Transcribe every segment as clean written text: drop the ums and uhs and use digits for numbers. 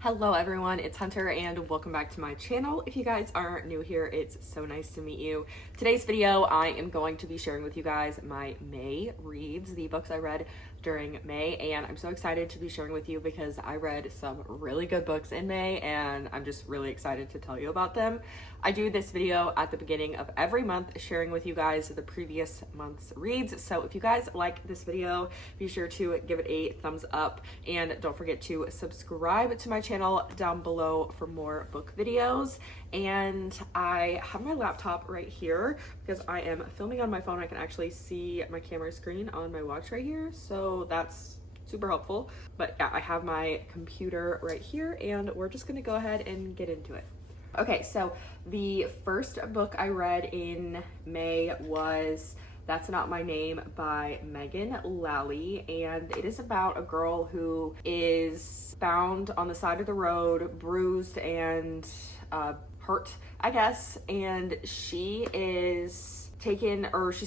Hello everyone, it's Hunter and welcome back to my channel. If you guys are new here, it's so nice to meet you. Today's video, I am going to be sharing with you guys my May reads, the books I read during May, and I'm so excited to be sharing with you because I read some really good books in May and I'm just really excited to tell you about them. I do this video at the beginning of every month sharing with you guys the previous month's reads, so if you guys like this video, be sure to give it a thumbs up and don't forget to subscribe to my channel down below for more book videos. And I have my laptop right here because I am filming on my phone. I can actually see my camera screen on my watch right here, so that's super helpful. But yeah, I have my computer right here and we're just gonna go ahead and get into it. Okay, so the first book I read in May was That's Not My Name by Megan Lally, and it is about a girl who is found on the side of the road, bruised and hurt, I guess, and she's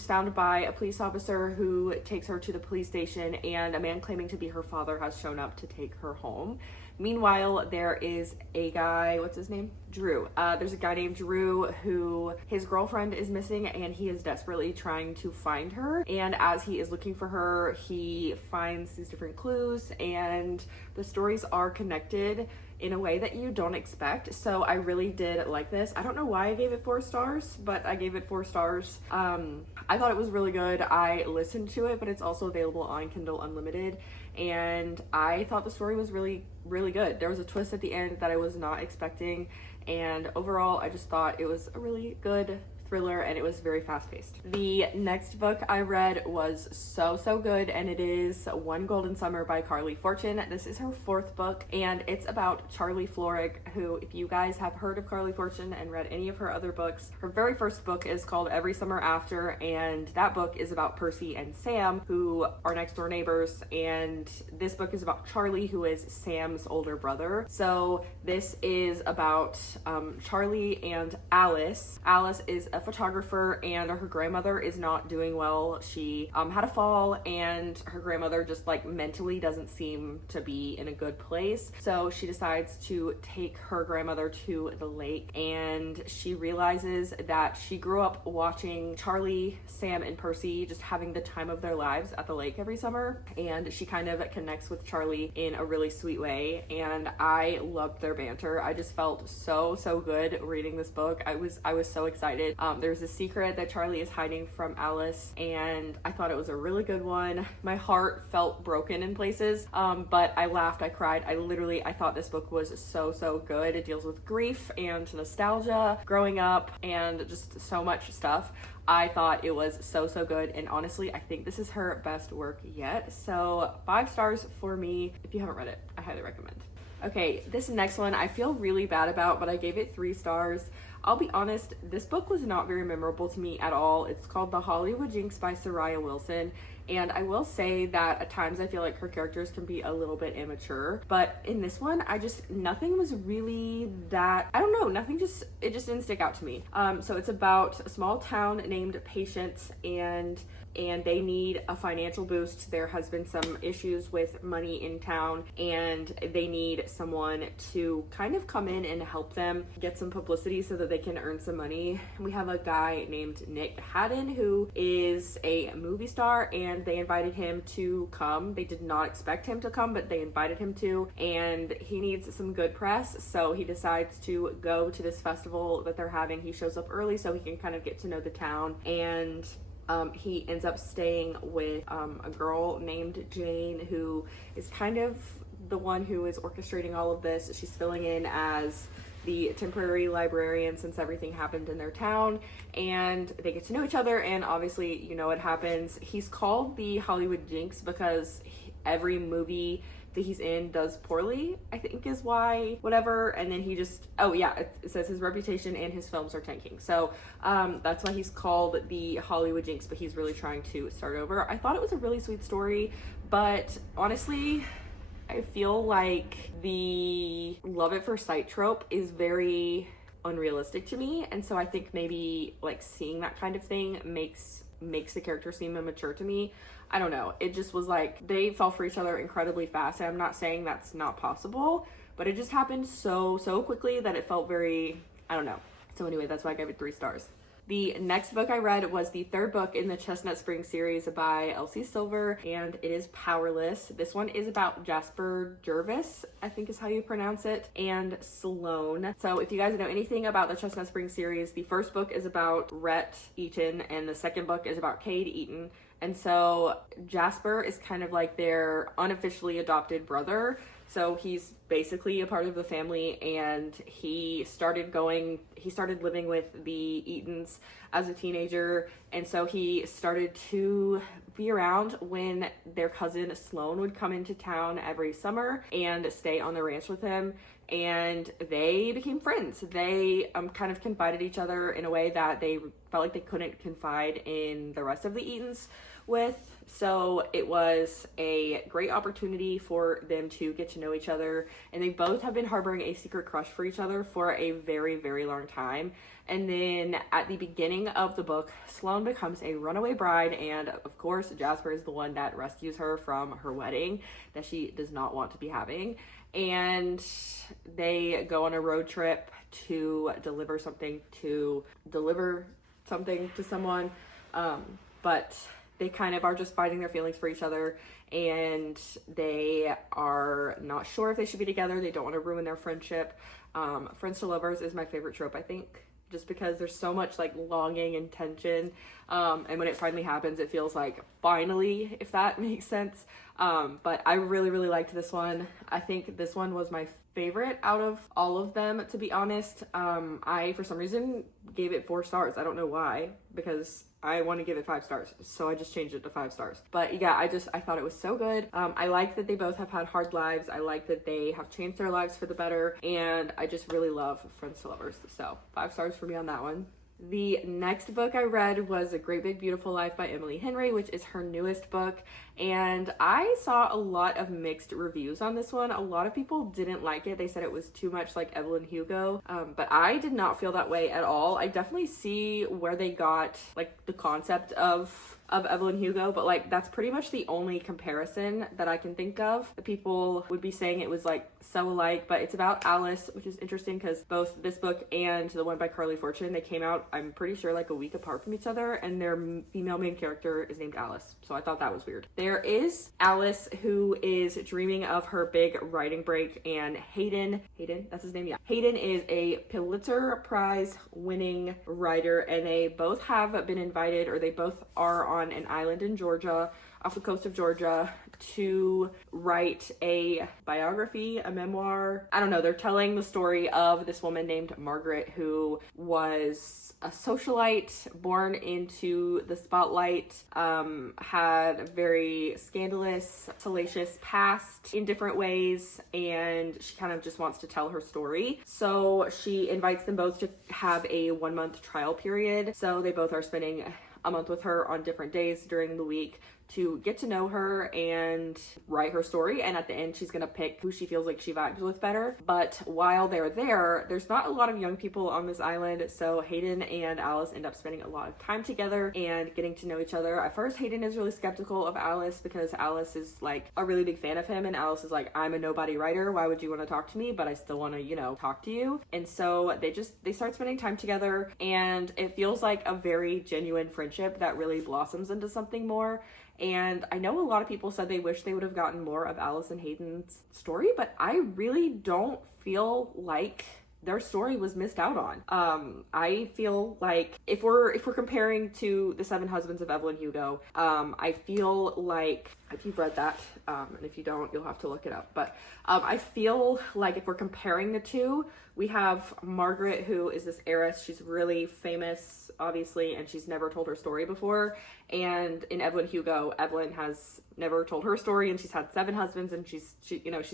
found by a police officer who takes her to the police station, and a man claiming to be her father has shown up to take her home. Meanwhile, there is a guy, what's his name? Drew. There's a guy named Drew who his girlfriend is missing and he is desperately trying to find her. And as he is looking for her, he finds these different clues and the stories are connected in a way that you don't expect. So I really did like this. I don't know why I gave it 4 stars, but I gave it 4 stars. I thought it was really good. I listened to it, but it's also available on Kindle Unlimited. And I thought the story was really good. There was a twist at the end that I was not expecting, and overall I just thought it was a really good thriller and it was very fast-paced. The next book I read was so good, and it is One Golden Summer by Carly Fortune. This is her 4th book and it's about Charlie Florrick, who, if you guys have heard of Carly Fortune and read any of her other books, her very first book is called Every Summer After, and that book is about Percy and Sam, who are next door neighbors, and this book is about Charlie, who is Sam's older brother. So this is about Charlie and Alice. Alice is a photographer and her grandmother is not doing well. She had a fall and her grandmother just like mentally doesn't seem to be in a good place. So she decides to take her grandmother to the lake, and she realizes that she grew up watching Charlie, Sam, and Percy just having the time of their lives at the lake every summer, and she kind of connects with Charlie in a really sweet way, and I loved their banter. I just felt so good reading this book. I was so excited. There's a secret that Charlie is hiding from Alice, and I thought it was a really good one. My heart felt broken in places, but I laughed, I cried. I thought this book was so good. It deals with grief and nostalgia, growing up, and just so much stuff. I thought it was so good, and honestly, I think this is her best work yet. So 5 stars for me. If you haven't read it, I highly recommend. Okay, this next one I feel really bad about, but I gave it 3 stars. I'll be honest, this book was not very memorable to me at all. It's called The Hollywood Jinx by Soraya Wilson, and I will say that at times I feel like her characters can be a little bit immature, but in this one, nothing was really that, I don't know, it just didn't stick out to me. So it's about a small town named Patience, and they need a financial boost. There has been some issues with money in town, and they need someone to kind of come in and help them get some publicity so that they can earn some money. We have a guy named Nick Haddon who is a movie star, and they invited him to come. They did not expect him to come, but they invited him to, and he needs some good press, so he decides to go to this festival that they're having. He shows up early so he can kind of get to know the town, and he ends up staying with a girl named Jane, who is kind of the one who is orchestrating all of this. She's filling in as the temporary librarian since everything happened in their town, and they get to know each other, and obviously you know what happens. He's called the Hollywood Jinx because every movie that he's in does poorly, I think is why, whatever, and then he just, oh yeah, it says his reputation and his films are tanking, so that's why he's called the Hollywood Jinx, but he's really trying to start over. I thought it was a really sweet story, but honestly, I feel like the love at first sight trope is very unrealistic to me, and so I think maybe like seeing that kind of thing makes the character seem immature to me. I don't know, it just was like they fell for each other incredibly fast, and I'm not saying that's not possible, but it just happened so quickly that it felt very, I don't know. So anyway, that's why I gave it 3 stars. The next book I read was the 3rd book in the Chestnut Spring series by Elsie Silver, and it is Powerless. This one is about Jasper Jervis, I think is how you pronounce it, and Sloane. So if you guys know anything about the Chestnut Spring series, the 1st book is about Rhett Eaton, and the 2nd book is about Cade Eaton. And so Jasper is kind of like their unofficially adopted brother. So he's basically a part of the family, and he started living with the Eatons as a teenager. And so he started to be around when their cousin Sloane would come into town every summer and stay on the ranch with him. And they became friends. They kind of confided each other in a way that they felt like they couldn't confide in the rest of the Eatons with. So it was a great opportunity for them to get to know each other, and they both have been harboring a secret crush for each other for a very long time. And then at the beginning of the book, Sloane becomes a runaway bride, and of course Jasper is the one that rescues her from her wedding that she does not want to be having. And they go on a road trip to deliver something to someone, but they kind of are just fighting their feelings for each other, and they are not sure if they should be together. They don't want to ruin their friendship. Friends to lovers is my favorite trope, I think, just because there's so much like longing and tension, and when it finally happens, it feels like finally, if that makes sense. But I really liked this one. I think this one was my favorite out of all of them, to be honest. I for some reason gave it 4 stars. I don't know why, because I want to give it 5 stars, so I just changed it to 5 stars. But yeah, I thought it was so good. I like that they both have had hard lives. I like that they have changed their lives for the better, and I just really love Friends to Lovers. So 5 stars for me on that one. The next book I read was A Great Big Beautiful Life by Emily Henry, which is her newest book. And I saw a lot of mixed reviews on this one. A lot of people didn't like it. They said it was too much like Evelyn Hugo. But I did not feel that way at all. I definitely see where they got like the concept of Evelyn Hugo, but like that's pretty much the only comparison that I can think of. The people would be saying it was like so alike, but it's about Alice, which is interesting because both this book and the one by Carly Fortune, they came out, I'm pretty sure, like a week apart from each other, and their female main character is named Alice. So I thought that was weird. There is Alice, who is dreaming of her big writing break, and Hayden, that's his name, yeah. Hayden is a Pulitzer Prize winning writer, and they both have been invited, or they both are on an island in Georgia, off the coast of Georgia, to write a biography, a memoir. I don't know, they're telling the story of this woman named Margaret, who was a socialite born into the spotlight, had a very scandalous, salacious past in different ways, and she kind of just wants to tell her story. So she invites them both to have a 1-month trial period. So they both are spending a month with her on different days during the week to get to know her and write her story. And at the end, she's gonna pick who she feels like she vibes with better. But while they're there, there's not a lot of young people on this island. So Hayden and Alice end up spending a lot of time together and getting to know each other. At first, Hayden is really skeptical of Alice because Alice is like a really big fan of him. And Alice is like, I'm a nobody writer. Why would you want to talk to me? But I still want to, talk to you. And so they start spending time together, and it feels like a very genuine friendship that really blossoms into something more. And I know a lot of people said they wish they would have gotten more of Alice and Hayden's story, but I really don't feel like their story was missed out on. I feel like if we're comparing to The 7 Husbands of Evelyn Hugo, I feel like, if you've read that, and if you don't, you'll have to look it up, but I feel like if we're comparing the two, we have Margaret, who is this heiress. She's really famous, obviously, and she's never told her story before. And in Evelyn Hugo, Evelyn has never told her story, and she's had 7 husbands, and she's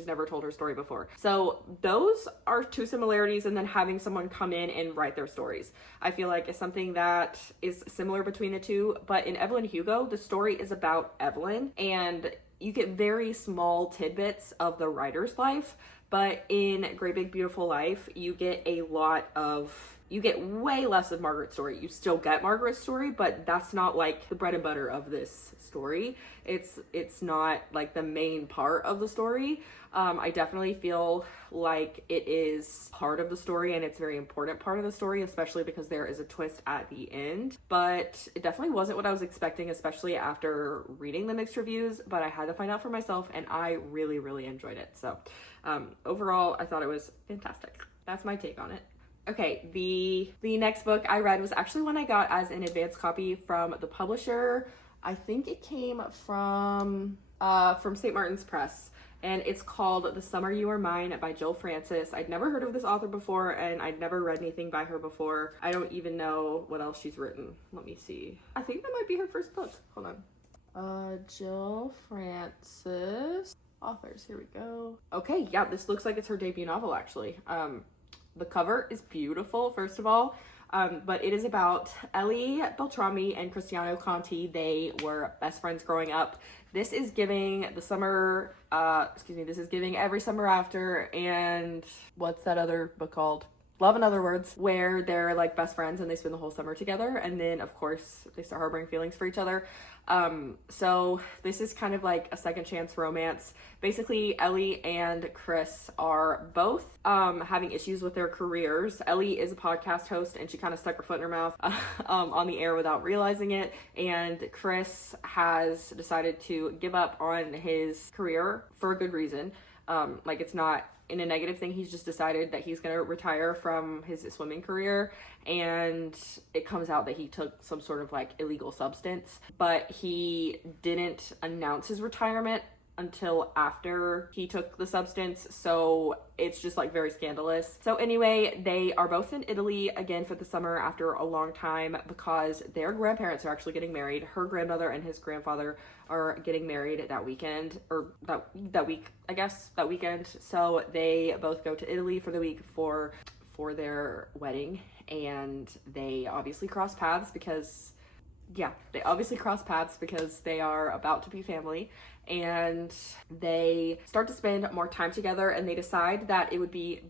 never told her story before. So those are two similarities, and then having someone come in and write their stories, I feel like is something that is similar between the two. But in Evelyn Hugo, the story is about Evelyn, and you get very small tidbits of the writer's life. But in Great Big Beautiful Life, you get a lot of You get way less of Margaret's story. You still get Margaret's story, but that's not like the bread and butter of this story. It's not like the main part of the story. I definitely feel like it is part of the story, and it's a very important part of the story, especially because there is a twist at the end. But it definitely wasn't what I was expecting, especially after reading the mixed reviews, but I had to find out for myself, and I really, really enjoyed it. So overall, I thought it was fantastic. That's my take on it. Okay, the next book I read was actually one I got as an advance copy from the publisher. I think it came from St. Martin's Press, and it's called The Summer You Were Mine by Jill Francis. I'd never heard of this author before, and I'd never read anything by her before. I don't even know what else she's written. Let me see. I think that might be her first book. Hold on. Jill Francis. Authors, here we go. Okay, yeah, this looks like it's her debut novel, actually. The cover is beautiful, first of all, but it is about Ellie Beltrami and Cristiano Conti. They were best friends growing up. This is giving this is giving Every Summer After, and what's that other book called? Love and Other Words, where they're like best friends and they spend the whole summer together, and then of course they start harboring feelings for each other. So this is kind of like a second chance romance. Basically, Ellie and Chris are both having issues with their careers. Ellie is a podcast host, and she kind of stuck her foot in her mouth on the air without realizing it, and Chris has decided to give up on his career for a good reason. Like, it's not in a negative thing. He's just decided that he's gonna retire from his swimming career, and it comes out that he took some sort of like illegal substance, but he didn't announce his retirement until after he took the substance, so it's just like very scandalous. So anyway, they are both in Italy again for the summer after a long time because their grandparents are actually getting married. Her grandmother and his grandfather are getting married that weekend, or that week, I guess, that weekend. So they both go to Italy for the week for their wedding, and they obviously cross paths because they are about to be family, and they start to spend more time together, and they decide that it would be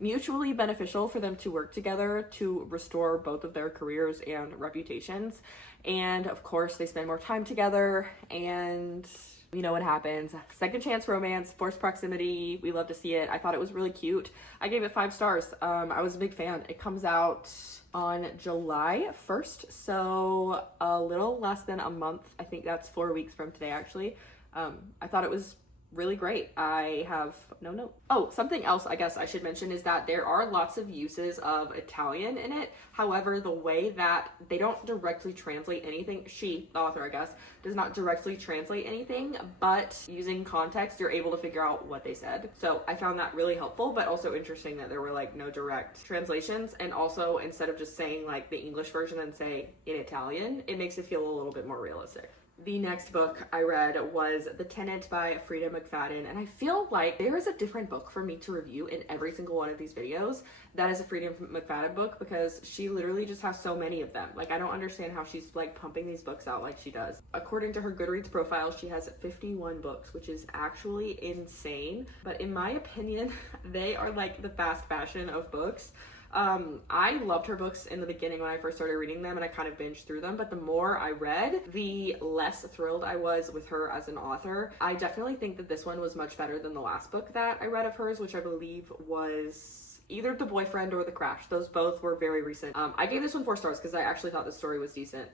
mutually beneficial for them to work together to restore both of their careers and reputations. And of course, they spend more time together, and you know what happens. Second chance romance, forced proximity. We love to see it. I thought it was really cute. I gave it 5 stars. I was a big fan. It comes out on July 1st, so a little less than a month. I think that's 4 weeks from today, actually. I thought it was really great. I have no note. Oh, something else I guess I should mention is that there are lots of uses of Italian in it. However, the way that they don't directly translate anything, the author, I guess, does not directly translate anything, but using context, you're able to figure out what they said. So I found that really helpful, but also interesting that there were like no direct translations. And also, instead of just saying like the English version and say in Italian, it makes it feel a little bit more realistic. The next book I read was The Tenant by Frida McFadden, and I feel like there is a different book for me to review in every single one of these videos that is a Frida McFadden book, because she literally just has so many of them. Like, I don't understand how she's like pumping these books out like she does. According to her Goodreads profile, she has 51 books, which is actually insane, but in my opinion, they are like the fast fashion of books. I loved her books in the beginning when I first started reading them, and I kind of binged through them, but the more I read, the less thrilled I was with her as an author. I definitely think that this one was much better than the last book that I read of hers, which I believe was either The Boyfriend or The Crash. Those both were very recent. I gave this one 4 stars because I actually thought the story was decent.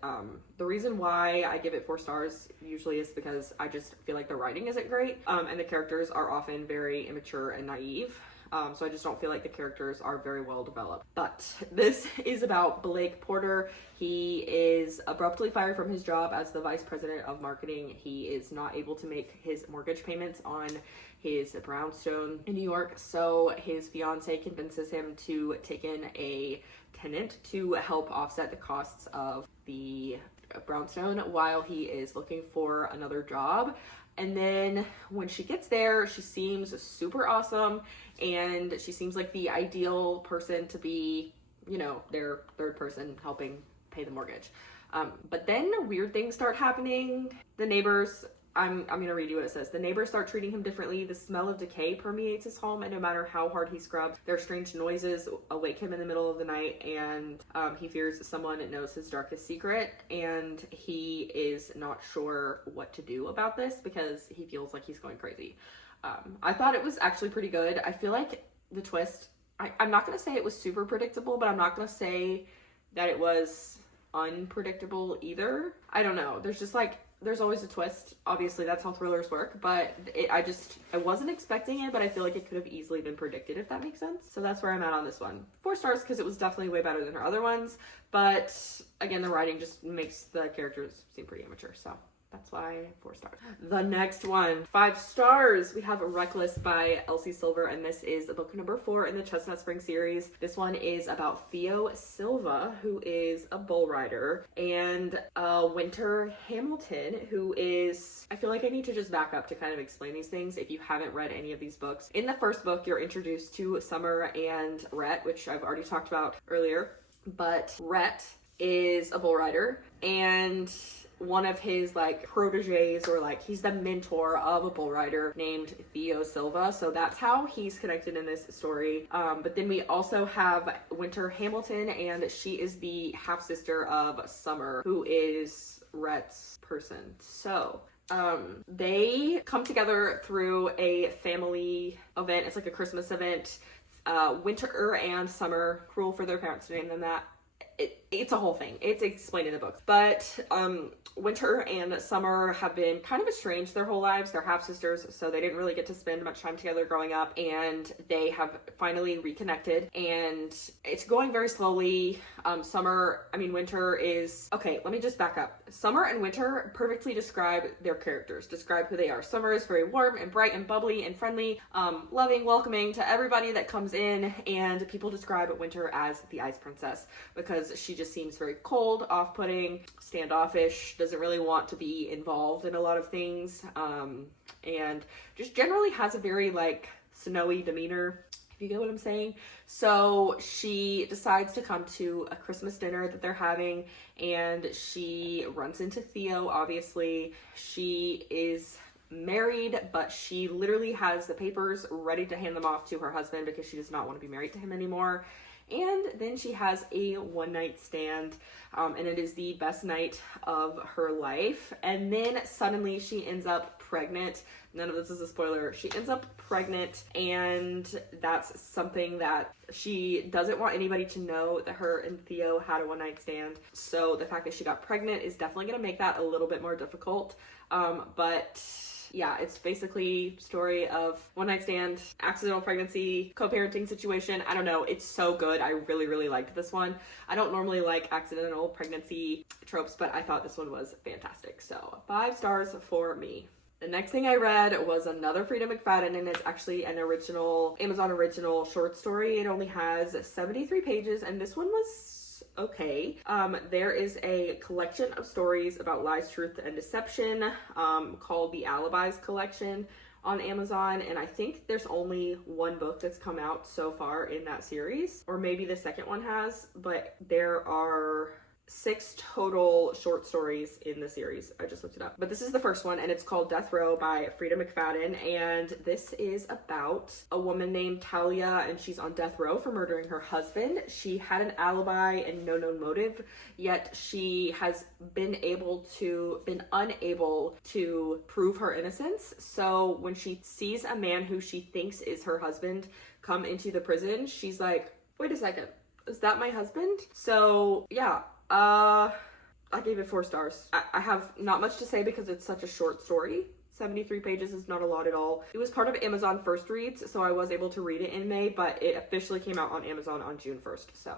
The reason why I give it 4 stars usually is because I just feel like the writing isn't great, and the characters are often very immature and naive. So I just don't feel like the characters are very well developed. But this is about Blake Porter. He is abruptly fired from his job as the vice president of marketing. He is not able to make his mortgage payments on his brownstone in New York, so his fiance convinces him to take in a tenant to help offset the costs of the brownstone while he is looking for another job. And then when she gets there, she seems super awesome, and she seems like the ideal person to be, you know, their third person helping pay the mortgage. But then weird things start happening. The neighbors I'm gonna read you what it says. The neighbors start treating him differently. The smell of decay permeates his home, and no matter how hard he scrubs, their strange noises awake him in the middle of the night, and he fears someone knows his darkest secret, and he is not sure what to do about this because he feels like he's going crazy. I thought it was actually pretty good. I feel like the twist, I'm not gonna say it was super predictable, but I'm not gonna say that it was unpredictable either. I don't know. There's always a twist. Obviously, that's how thrillers work, but I wasn't expecting it, but I feel like it could have easily been predicted, if that makes sense. So that's where I'm at on this one. 4 stars because it was definitely way better than her other ones, but again, the writing just makes the characters seem pretty immature, so that's why 4 stars. The next one, 5 stars. We have Reckless by Elsie Silver, and this is book number 4 in the Chestnut Spring series. This one is about Theo Silva, who is a bull rider, and Winter Hamilton, who is, I feel like I need to just back up to kind of explain these things if you haven't read any of these books. In the first book, you're introduced to Summer and Rhett, which I've already talked about earlier, but Rhett is a bull rider, and one of his like proteges, or like he's the mentor of a bull rider named Theo Silva, so that's how he's connected in this story. But then we also have Winter Hamilton, and she is the half sister of Summer, who is Rhett's person. So they come together through a family event. It's like a Christmas event. Winter and Summer, cruel for their parents to name them that. It's a whole thing. It's explained in the books. But Winter and Summer have been kind of estranged their whole lives. They're half sisters, so they didn't really get to spend much time together growing up, and they have finally reconnected, and it's going very slowly. Winter is, okay, let me just back up. Summer and Winter perfectly describe their characters, describe who they are. Summer is very warm and bright and bubbly and friendly, loving, welcoming to everybody that comes in, and people describe Winter as the Ice Princess because she just seems very cold, off-putting, standoffish, doesn't really want to be involved in a lot of things, and just generally has a very like snowy demeanor, if you get what I'm saying. So she decides to come to a Christmas dinner that they're having, and she runs into Theo. Obviously, she is married, but she literally has the papers ready to hand them off to her husband because she does not want to be married to him anymore. And then she has a one-night stand, and it is the best night of her life. And then suddenly she ends up pregnant. None of this is a spoiler. She ends up pregnant, and that's something that she doesn't want anybody to know, that her and Theo had a one-night stand. So the fact that she got pregnant is definitely going to make that a little bit more difficult. But yeah, it's basically story of one night stand, accidental pregnancy, co-parenting situation. I don't know. It's so good. I really, really liked this one. I don't normally like accidental pregnancy tropes, but I thought this one was fantastic. So 5 stars for me. The next thing I read was another Frida McFadden, and it's actually an original, Amazon original short story. It only has 73 pages, and this one was okay. There is a collection of stories about lies, truth, and deception called the Alibis Collection on Amazon, and I think there's only one book that's come out so far in that series, or maybe the second one has, but there are 6 total short stories in the series. I just looked it up. But this is the first one, and it's called Death Row by Frida McFadden, and this is about a woman named Talia, and she's on death row for murdering her husband. She had an alibi and no known motive, yet she has been unable to prove her innocence. So when she sees a man who she thinks is her husband come into the prison, she's like, wait a second, is that my husband? So yeah, I gave it 4 stars. I have not much to say because it's such a short story. 73 pages is not a lot at all. It was part of Amazon First Reads, so I was able to read it in May, but it officially came out on Amazon on June 1st, so,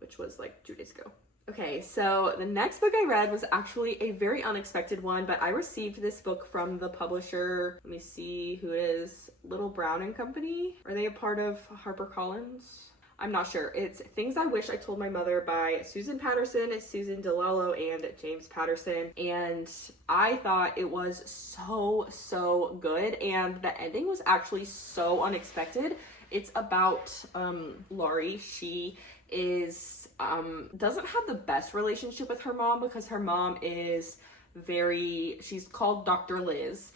which was like 2 days ago. Okay, so the next book I read was actually a very unexpected one, but I received this book from the publisher. Let me see who it is. Little Brown and Company. Are they a part of HarperCollins? I'm not sure. It's Things I Wish I Told My Mother by Susan Patterson, Susan DeLello, and James Patterson. And I thought it was so good. And the ending was actually so unexpected. It's about Laurie. She is doesn't have the best relationship with her mom because her mom is she's called Dr. Liz.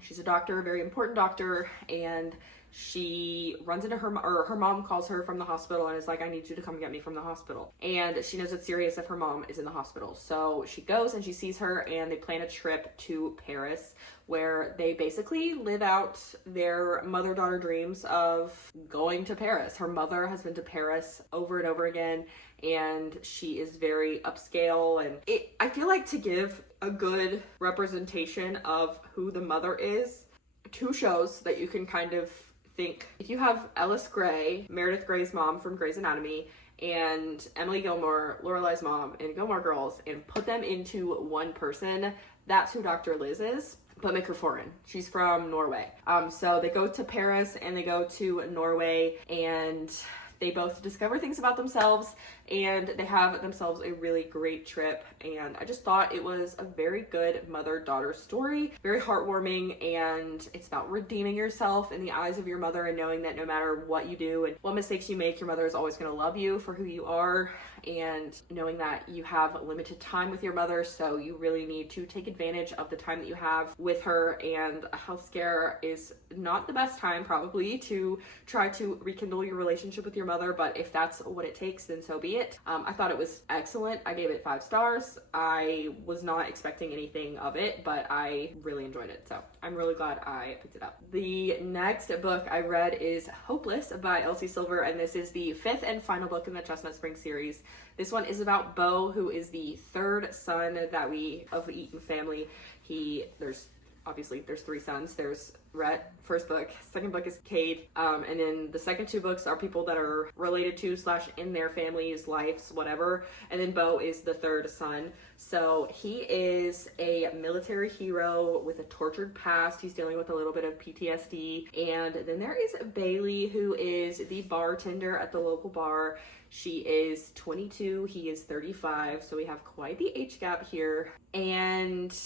She's a doctor, a very important doctor, and she runs into her mom calls her from the hospital and is like, I need you to come get me from the hospital. And she knows it's serious if her mom is in the hospital. So she goes and she sees her, and they plan a trip to Paris where they basically live out their mother-daughter dreams of going to Paris. Her mother has been to Paris over and over again, and she is very upscale. And I feel like, to give a good representation of who the mother is, two shows that you can kind of think, if you have Ellis Grey, Meredith Grey's mom from Grey's Anatomy, and Emily Gilmore, Lorelai's mom in Gilmore Girls, and put them into one person, that's who Dr. Liz is, but make her foreign. She's from Norway. So they go to Paris and they go to Norway, and they both discover things about themselves, and they have themselves a really great trip. And I just thought it was a very good mother-daughter story, very heartwarming, and it's about redeeming yourself in the eyes of your mother and knowing that no matter what you do and what mistakes you make, your mother is always going to love you for who you are, and knowing that you have limited time with your mother, so you really need to take advantage of the time that you have with her. And a health scare is not the best time probably to try to rekindle your relationship with your mother, but if that's what it takes, then so be it. I thought it was excellent. I gave it 5 stars. I was not expecting anything of it, but I really enjoyed it, so I'm really glad I picked it up. The next book I read is Hopeless by Elsie Silver, and this is the 5th and final book in the Chestnut Spring series. This one is about Beau, who is the 3rd son of the Eaton family. There's 3 sons. There's Rhett, first book. Second book is Cade. And then the second 2 books are people that are related to / in their families' lives, whatever. And then Beau is the 3rd son. So he is a military hero with a tortured past. He's dealing with a little bit of PTSD. And then there is Bailey, who is the bartender at the local bar. She is 22. He is 35. So we have quite the age gap here. And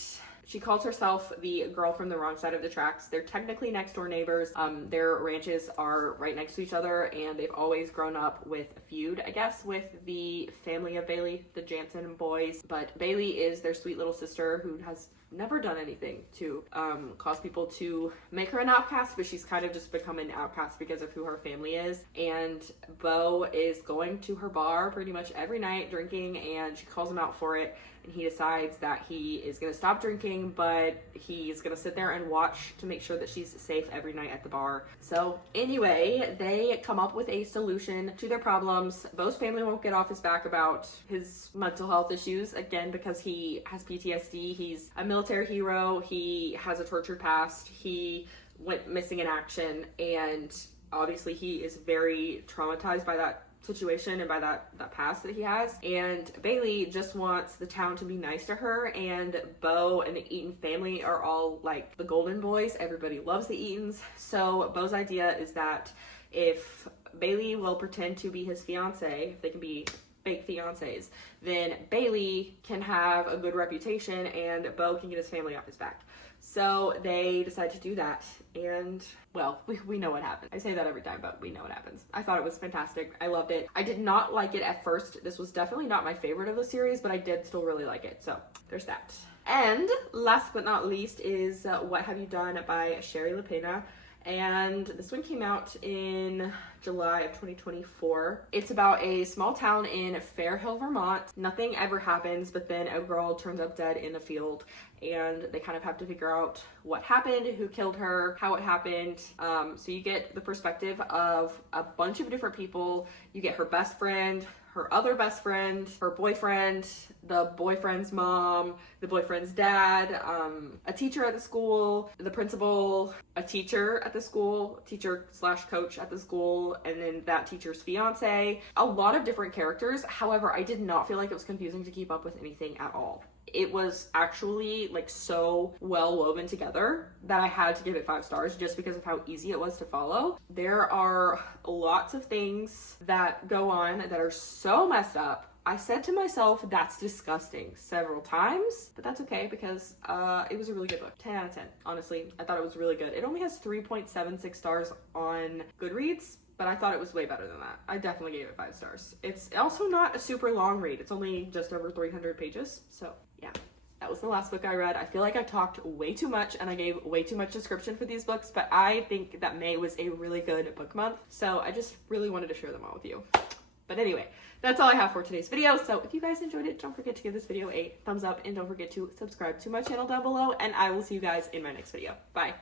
she calls herself the girl from the wrong side of the tracks. They're technically next door neighbors. Their ranches are right next to each other, and they've always grown up with a feud, I guess, with the family of Bailey, the Jansen boys. But Bailey is their sweet little sister who has never done anything to cause people to make her an outcast, but she's kind of just become an outcast because of who her family is. And Beau is going to her bar pretty much every night drinking, and she calls him out for it. And he decides that he is going to stop drinking, but he's going to sit there and watch to make sure that she's safe every night at the bar. So anyway, they come up with a solution to their problems. Beau's family won't get off his back about his mental health issues, again, because he has PTSD. He's a military hero. He has a tortured past. He went missing in action, and obviously he is very traumatized by that situation and by that past that he has. And Bailey just wants the town to be nice to her, and Beau and the Eaton family are all like the golden boys. Everybody loves the Eatons. So Beau's idea is that if Bailey will pretend to be his fiance, if they can be fake fiancés, then Bailey can have a good reputation and Beau can get his family off his back. So they decide to do that, and well, we know what happens. I say that every time, but we know what happens. I thought it was fantastic. I loved it. I did not like it at first. This was definitely not my favorite of the series, but I did still really like it. So there's that. And last but not least is What Have You Done by Sherry LaPena. And this one came out in July of 2024. It's about a small town in Fairhill, Vermont. Nothing ever happens, but then a girl turns up dead in a field, and they kind of have to figure out what happened, who killed her, how it happened. So you get the perspective of a bunch of different people. You get her best friend, her other best friend, her boyfriend, the boyfriend's mom, the boyfriend's dad, a teacher at the school, the principal, a teacher at the school, teacher/coach at the school, and then that teacher's fiance. A lot of different characters. However, I did not feel like it was confusing to keep up with anything at all. It was actually like so well woven together that I had to give it 5 stars just because of how easy it was to follow. There are lots of things that go on that are so messed up. I said to myself, that's disgusting several times, but that's okay because it was a really good book. 10 out of 10. Honestly, I thought it was really good. It only has 3.76 stars on Goodreads, but I thought it was way better than that. I definitely gave it 5 stars. It's also not a super long read. It's only just over 300 pages. So yeah, That was the last book I read. I feel like I talked way too much and I gave way too much description for these books, but I think that May was a really good book month, so I just really wanted to share them all with you. But anyway, that's all I have for today's video. So if you guys enjoyed it, don't forget to give this video a thumbs up and don't forget to subscribe to my channel down below, and I will see you guys in my next video. Bye.